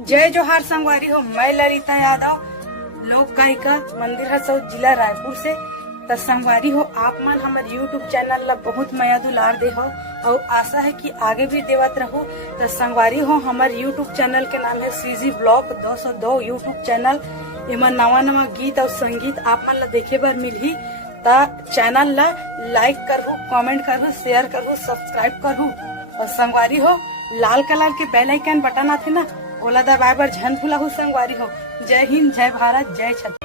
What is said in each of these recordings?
जय जोहार संगवारी हो। मैं ललिता यादव, लोक गायिका, मंदिर हसौद, जिला रायपुर से। तो संगवारी हो, आप मन हमारे यूट्यूब चैनल ला बहुत माया दुलार दे हो और आशा है कि आगे भी देवत रहो। तो संगवारी हो, हमारे यूट्यूब चैनल के नाम है सीजी ब्लॉग 202 यूट्यूब चैनल। इमा नवा नवा गीत और संगीत आप मन ला देखे बर मिलही। ता चैनल ला लाइक करहु, कमेंट करहु, शेयर करहु, सब्सक्राइब करहु। और संगवारी हो, लाल कलर के बेल आइकन बटन आथे ना, ओला दबाए बर झन भूलहु संगवारी हो। जय हिंद, जय भारत, जय छत्तीसगढ़।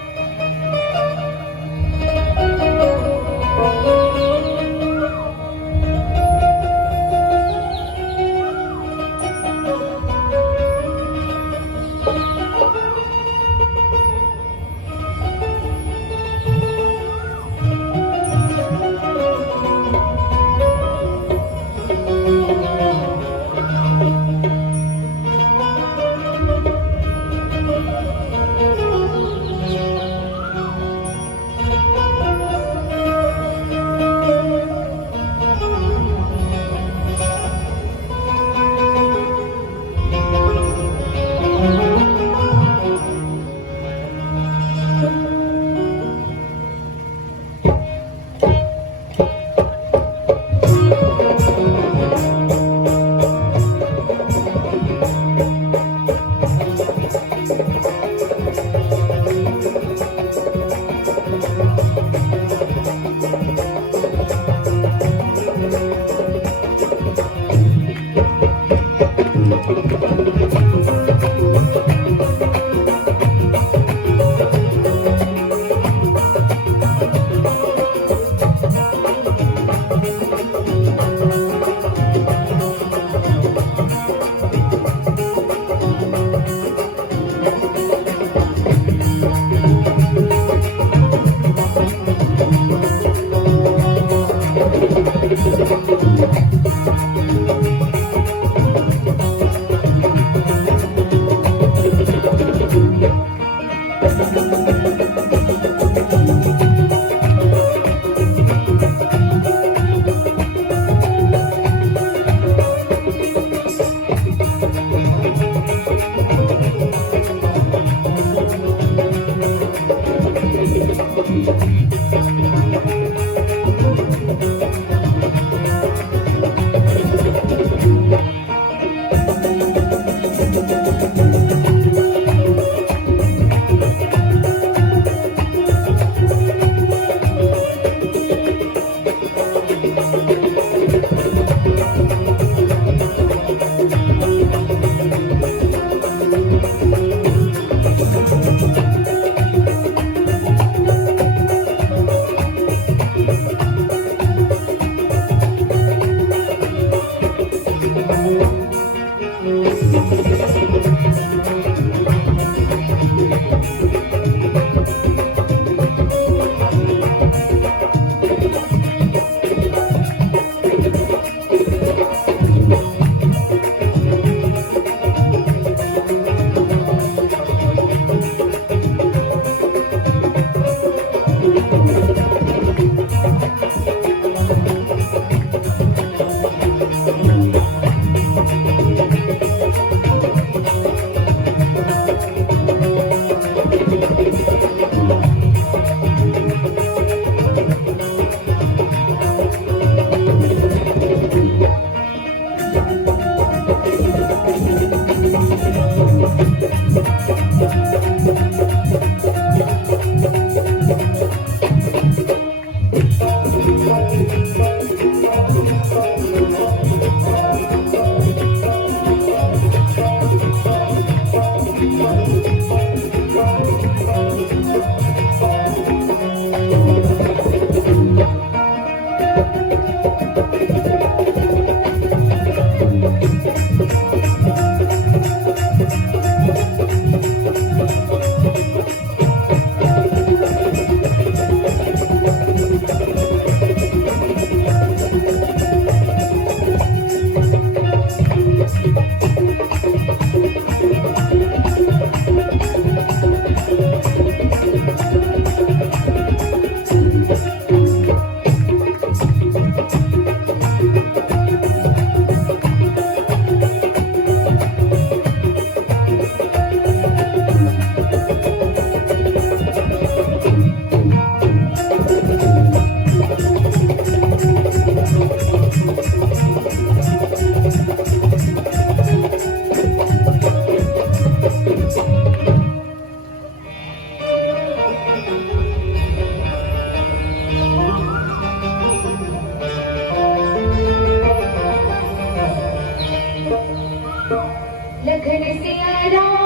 सिया रामचंद्र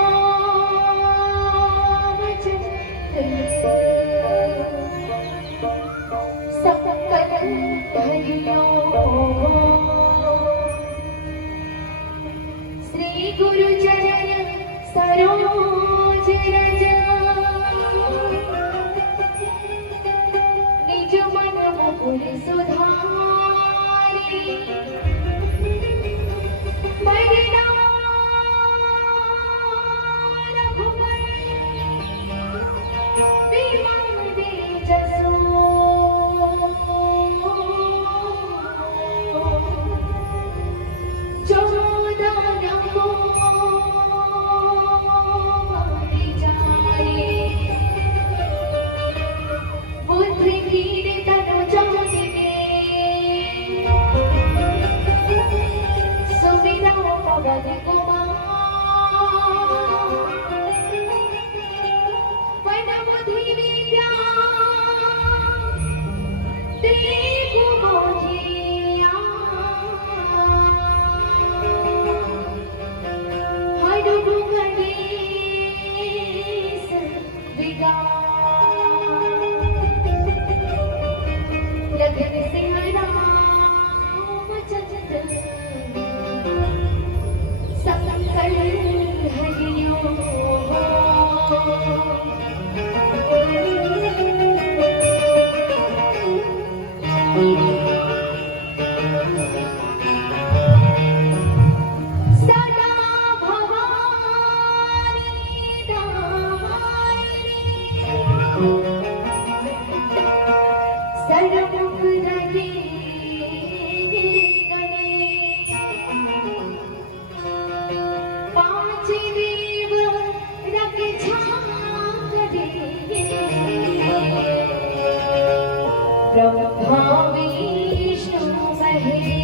सकल हरिओ श्री गुरु चरण सरोज रज निज मन मुकुर सुधारी बरना रघुबर बिमल बीजसो लगन सिंह रामचंद्र सकल हरिओ सदा भवानी दायिनी सर्वमुख रहे गणे पांच देव रक्षा करे ब्रह्मा विष्णु महेश